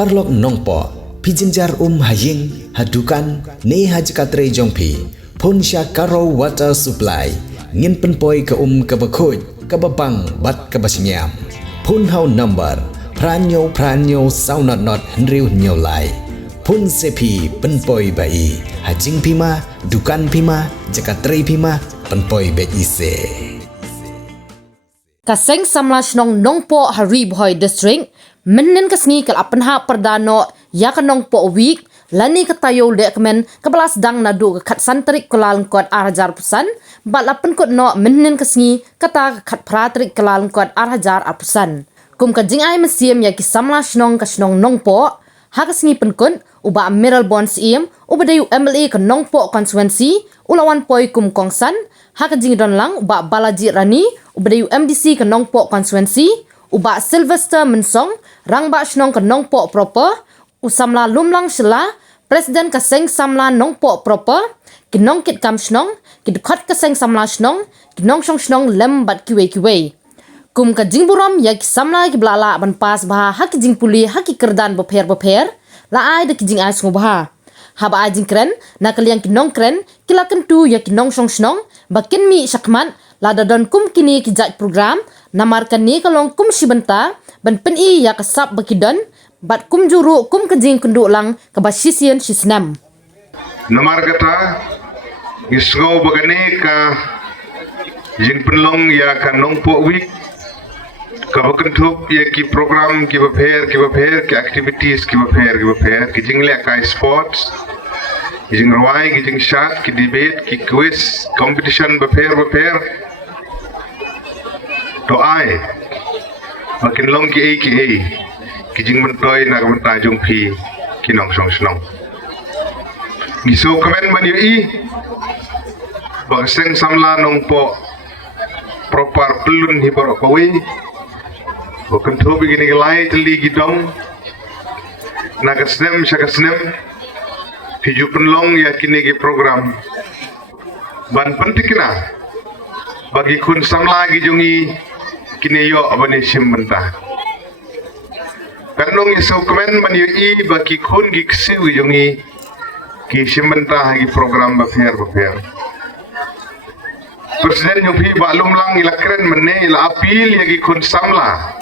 parlok nongpo pijinjar haying hadukan ne hajkatre jongpi pon sya karo water supply ngin penpoi ke kebakhoj kebabang bat kebasyam pun hau number pranyo saunat not henriu nyolai pun sepi penpoi bai hajing pima dukan pima jakatre pima penpoi bet ise Kaseng samla shnong nongpo hari boy district menen kasngi kal apenha perdano ya kanongpo week lani katayo lekmen kebelas dang nadu kat santrik kelal kot arhajar pusan bat lapen kot no menen kasngi kata kat pratrik kelal kot arhajar apusan kum kajing ai mesiem ya ki samla shnong kasnong nongpo ha kasngi penkun uba mineral bonds iem uba dayu MLA ke nongpo konstituensi ulawan poi kum kongsan ha kajing don lang uba Balaji Rani uba dayu MDC ke nongpo konstituensi uba Sylvester Mensong rang ba shnong ke nongpo proper usamla lumlang shela presiden kaseng samla nongpo proper kinong kit kam shnong kidkhot kaseng samla shnong kinong shong shnong lem bat kiwe kum ka jingburam ya ki samla ki blala ban pas bah ha ki jingpuli ha ki kerdan boper la ai de ki jing ai sngo bah ha ba ai jingkren na kaliang kinong kren kila kentu ya kinong shong shnong bakin mi shakman la dadon kum kini ki jaj program namarkan ni kalong kum shibenta ban pen i ya kasap bakidon bat kum juru kum kejing kenduk lang kabasisian sisnam namar kata isgo bagane ka jing penlong ya kan nongpo week ka bakentup ya ki program ki baper ki activities ki baper ki jing le ka sports ki jing rawai ki jing shot ki debate ki quiz competition baper to ai makin long ki kijing mentoi na kamenta jong pi kinong song snong giso kamen man yu bagseng samla nong po proper pelun hibor pawi bukan tu begini gelai teli gidong nagasnem hiju penlong ya kini gi program ban pentikna bagi kun samla gi jongi kini yo abani simbenta kanong iso komen man yu bagi kun gi ksiu jongi ki simbenta gi program bafer presiden yung pi balum lang ilakren mene ila apil yagi kun samla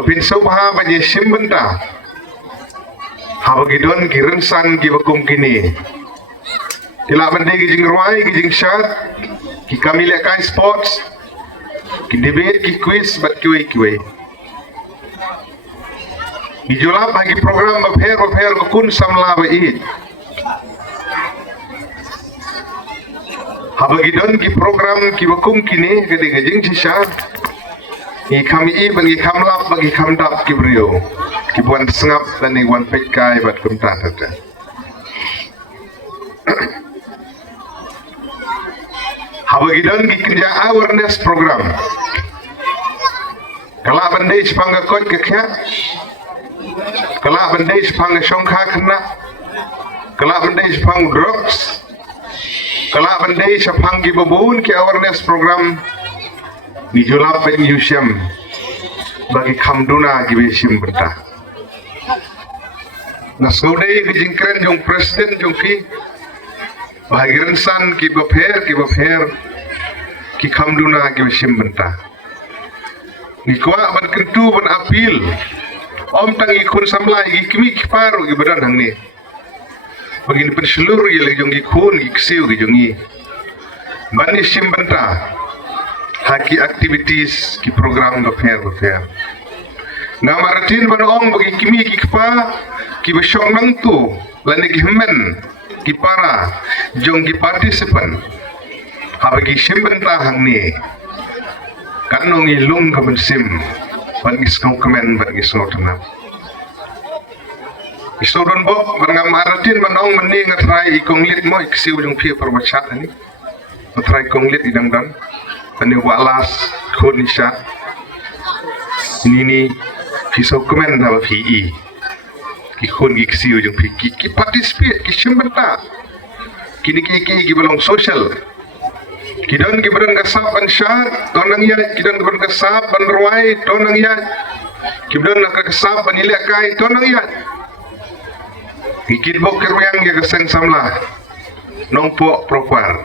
apin subha bagi simbenta habagidon ki rensan ki bakum kini ila bande ki jing ruai ki jing shat ki kamile kai sports ki debate ki quiz bat kiwe dijolap bagi program bafer kun samla bai habagidon ki program ki bakum kini gede gajing sisa ki kami bagi kamlap bagi kamdap ki brio ki buan sengap dan ni wan pekai bat kumta tata habagidon ki kerja awareness program kala bandai sepangga kot kekya kala bandai sepangga songkha kena kala bandai sepang drugs kala bandai sepang ki babun ki awareness program dijolap pen yusyam bagi kamduna ki besim berta nasgodai ki jingkren jong presiden jong fi bagi rensan ki baper ki kamduna ki besim berta ni kwa ban kentu ban apil om tang ikun samlai ki kimi ki paru ki badan hang ni bagi pen seluruh ye le jong ki kun ki ksiu ki jongi ban isim berta haki activities ki program bafer ngamaratin banong bagi kimi ki kpa ki besyong nang tu lani ki hemen ki para jong ki partisipan habagi simbenta hang ni kanong ilung ka bensim bagi skong kemen bagi snotna isodon bok ngamaratin banong meni ngatrai ikonglit mo iksiu jong pi perwachat ni ngatrai konglit idang dan ani walas konisha ini kisau komen dalam PE ki kon ki ksiu jong ki participate ki simbenta kini ki belong social kidan ki berang kasap ban syat tonang ya kidan berang kasap ban ruai tonang ya Kibdan nak kesam panilai kai tu nang iya. Ikit bok kerwang ya keseng samla. Nongpo proper.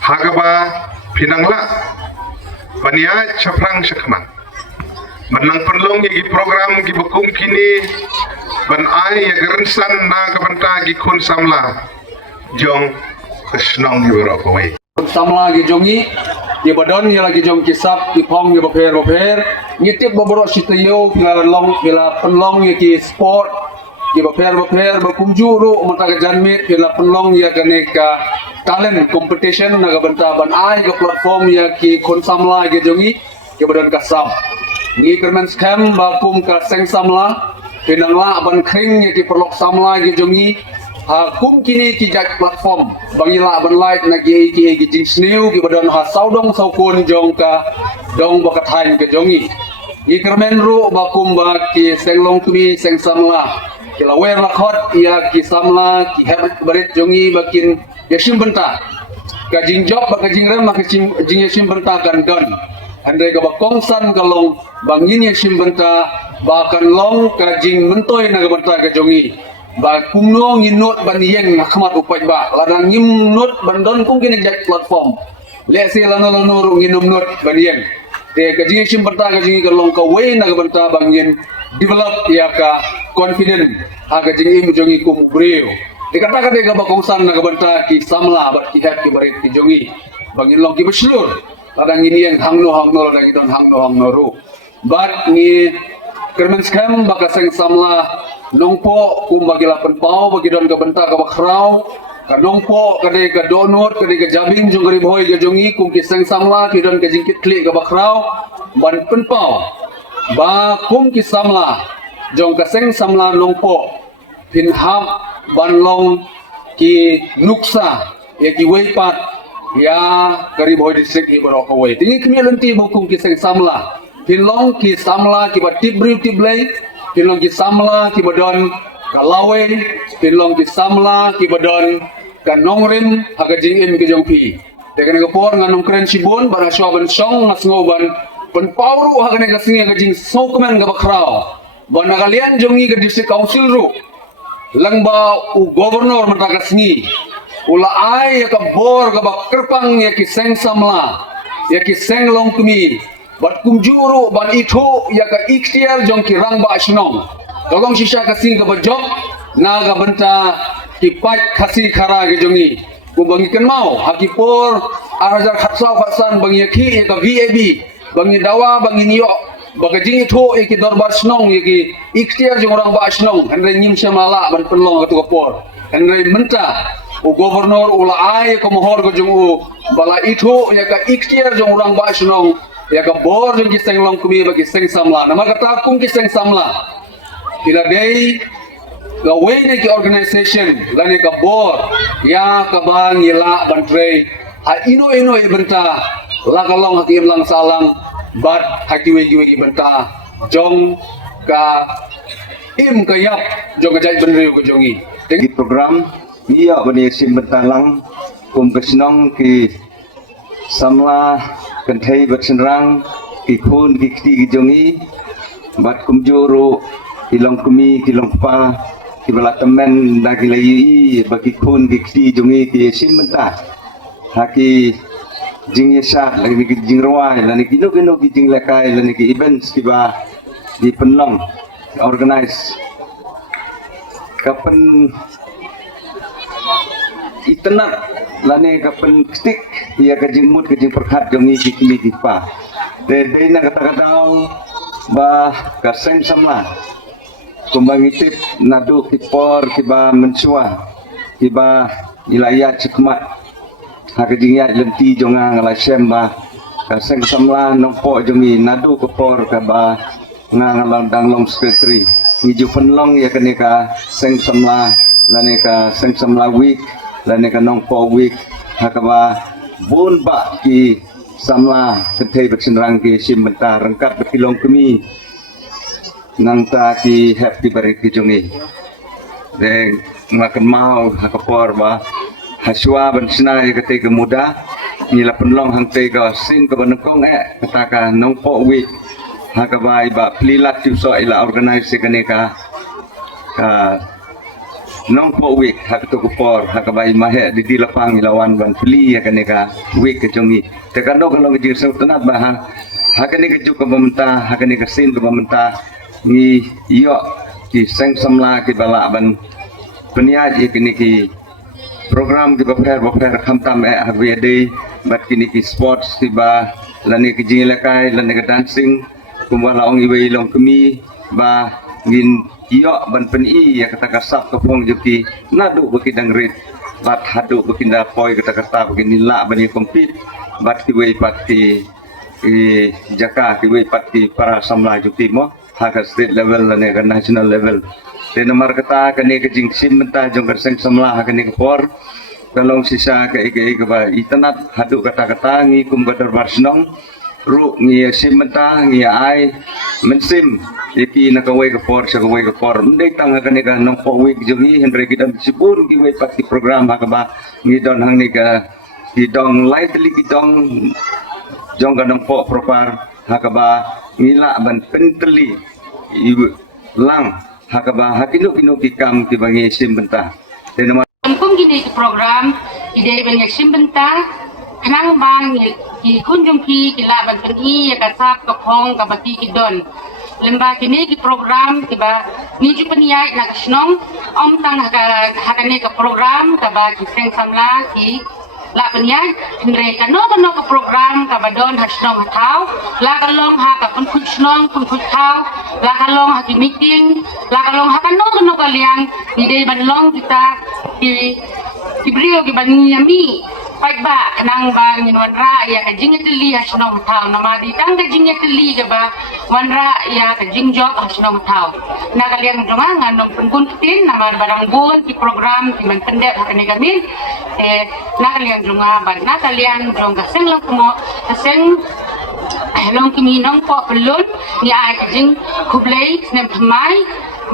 Hagaba pinangla. Paniya caprang syakman. Benang perlong ya program ki bekum kini. Ban ai ya gerensan na kabanta gi kun samla. Jong kesnong di berokoi. Samla gi jongi ye badon ye lagi jong kisap ki pong ye baper ngitip beberapa sitayo bila long bila penlong ye ki sport ye baper berkunjuru mata ke janmit bila penlong ye ganeka talent competition naga benta ban ai ke platform ye ki kon samla ge jongi ye badon kasam ni kermen scam bakum ka seng samla pinangla ban kring ye ki perlok samla ge jongi kum kini kijak platform bangila ban light nagi ki jing sneu ki badon ha saudong saukun jong ka dong bakat hain ke jongi i kermen ru bakum ba ki senglong tumi seng samla ki lawer lakhot ia ki samla ki hebat barit jongi bakin yashim benta ka jing job ba ka jing rem ma ka jing yashim benta kan don andre ka bakongsan kalong bangin yashim benta ba kan long ka jing mentoy na ka benta ka jongi ba kumno nginut ban yeng khmat upai ba ladang ngim nut bandon kum kini jak platform le si lano nginum nut ban yeng te ka jingi sim berta ka jingi ka long ka we na ka berta bangin develop ya ka confident ha ka jingi im jongi kum breo dikata ka de ka bakongsan na ka berta ki samla bat ki hat ki barit ki jongi bangin long ki beslur ladang ini yang hangno ladang idon hangno ru bat ni kermen scam baka seng samla nongpo kum bagi lapan pau bagi don ka benta ka bakrau ka nongpo ka de ka donor ka de ka jabing jong gari boy ka jongi kum ki sang samla ki don ka jingkit klik ka bakrau ban pen pau ba kum ki samla jong ka seng samla nongpo pin ham ban long ki nuksa ya ki weipat ya gari boy district ki barok away tingi kmi lenti bukum ki seng samla pin long ki samla ki ba tibri tiblai pinlong ki samla ki badon kalawe pinlong ki samla ki badon kanongrim haga jingin ki jongpi dekan ga por nganong kren sibon bara swaban song ngasngoban pen pauru haga ne gasingi ga jing sokmen ga bakrao ban kalian jongi ga district council ru langba u governor mata gasingi ula ai ka bor ga bakrpang ya ki seng samla ya ki seng long kumi bat kumjuru ban itu ya ka ikhtiar jong ki rang ba asnong tolong sisa kasing ka bajok na ga benta ki pat khasi khara ge jongi ku bangi ken mau hakipor arajar khatsa khatsan bangi ki ka VAB bangi dawa bangi niyo baga jing itu ki dorbar snong ki ikhtiar jong rang ba asnong andre nyim semala ban pelong ka por andre menta u governor ula ai ko mohor go jong bala itu ya ka ikhtiar jong rang ba asnong ya ka bor jong kiseng long kumi bagi seng samla nama kata kum kiseng samla ila dei ga wene ki organization lani ka bor ya ka bang ila bantre ha ino ibenta la ka long hakim lang salang bat haki we benta jong ka im ka yap jong ka jai benre ko jongi di program iya bani sim bentalang kum kesnong ki samla kentai bersenrang ki khun ki kti ki jongi bat kumjuru kilong kumi kilong pa ki bala temen dagi layi bagi khun ki kti jongi ki sim benta haki jing yesa lagi ki jing rawai lani ki no ki jing lakai lani ki events ki ba di penlong organize kapan itenak lani kapan stick ia kajing mut kajing perkhat jongi kikili kipa de na kata-kata ba kaseng samla kumbang itip nadu kipor kiba mensua kiba ilaya cikmat hakajing ya lenti jonga ngalasem ba kaseng samla nongpo jongi nadu kepor kaba ngangalang danglong secretary ngiju penlong ya kenika seng samla laneka seng samla week laneka nongpo week hakaba bun ba ki samla ketei bersenrang ki sim bentar rengkat berkilong kemi nangta ki happy bari ki jongi de ngakan mau hakapor ba haswa bensna ki ketei ke muda nila penlong hang tei ga sin ke benekong katakan nongpo week hakabai ba plilat tu so ila organize kaneka nong po week hak to kupor hakabai mahe di lapang ilawan ban pli kaneka week kejongi tekando kalau ngejir sautanat bah hakane kejuk ke pemerintah hakane kesin ke pemerintah ngi iyo ki seng samla ki bala ban peniaj kini ki program ki baper khamtam hagwede bat kini ki sports tiba lani ki jingilakai lani ke dancing kumbala ong iwe long kemi ba ngin iyo ban peni ya kata kasap kepong juki nadu bekidang rit bat hadu bekinda poi kata begini la bani kompit bat kiwe pati jaka kiwe pati para samla juki mo hak state level lani ke national level di nomor kata kini ke jing sim mentah jong kerseng samla kini ke por kalau sisa ke ike ba itanat hadu kata ngi kum gadar barsnong ru ngi sim mentah ngi ai mensim iki nakawai ke por sakawai ke por ndai tang kani ka nong po week jongi hendre kita sipun ki wei pati program hakaba ngi don hang ni ka di dong lightly ki dong jong ka nong po propar hakaba ngila ban penteli ibu lang hakaba hakino kino ki kam ki bangi sim mentah de Kampung gini ke program ide banyak simbenta kenang bang ki kunjung ki laban peni ya kasap ke hong ka bati ki don lemba kini ki program tiba niju peniai nak snong om tang hakane ke program ka ba ki seng samla ki la peniai hindre kano ke program ka badon hasnong hatau la kalong ha ka pun snong pun thau la kalong ha ki meeting la kalong ha kano kaliang ide banlong kita ki brio ki bani yami pai ba nang ba nginwan ra ya ka jing teli hasnong thau nama di tang ka jing teli ka ba wan ra ya ka jing job hasnong thau na kalian runga nganong pun tin nama barang bun ki program ki man pendek hakane gamin na kalian runga ba na kalian rong ka seng lang mo ka seng helong kimi nong po pelun ni ai ka jing kublai nem phamai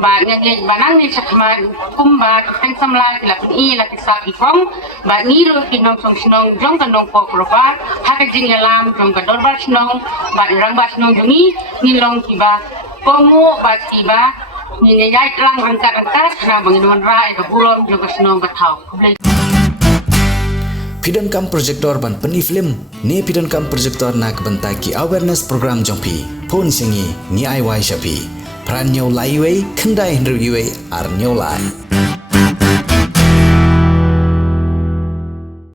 ba ngai banang ni sakma kumba teng samla la pin la sa ki kong ba ni ro ki nong song snong jong kan nong po propa ha ka jing lam jong ka dor ba snong ba rang ba snong jungi ni long ki ba komo ba ti ba ni ne yai rang rangkat na bangin wan ra ka bulom jong ka snong ka thau Pidon kam projector ban peni film ne pidon kam projector nak bentaki awareness program jompi phone singi ni ai wai shapi pran nyau lai wei khandai hendru wei ar nyau lai